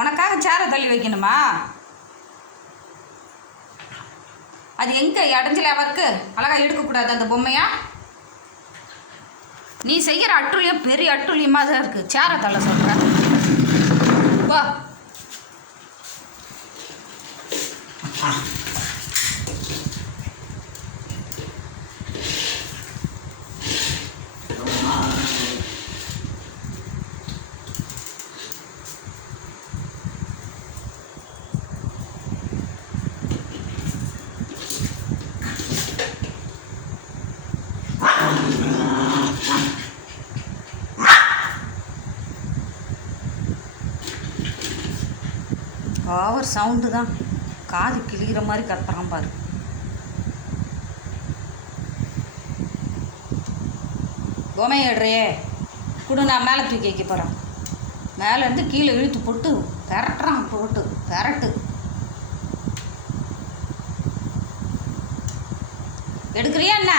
உனக்காக சேரை தள்ளி வைக்கணுமா? அது எங்கே அடைஞ்சலாவா இருக்கு? அழகாக எடுக்கக்கூடாது அந்த பொம்மையா? நீ செய்கிற அட்டுழியம் பெரிய அட்டுழியமாக தான் இருக்குது. சேரை தள்ள சொல்கிறேன். வா. ஓவர் சவுண்டு தான், காது கிளிகிற மாதிரி கத்துறான் பாரு. பொம்மை ஏடுறையே கூட நான் மேலே தூக்கி வைக்க போகிறேன். மேலேருந்து கீழே இழுத்து போட்டு பெரட்டுறான். போட்டு பெரட்டு. எடுக்கிறியா என்ன?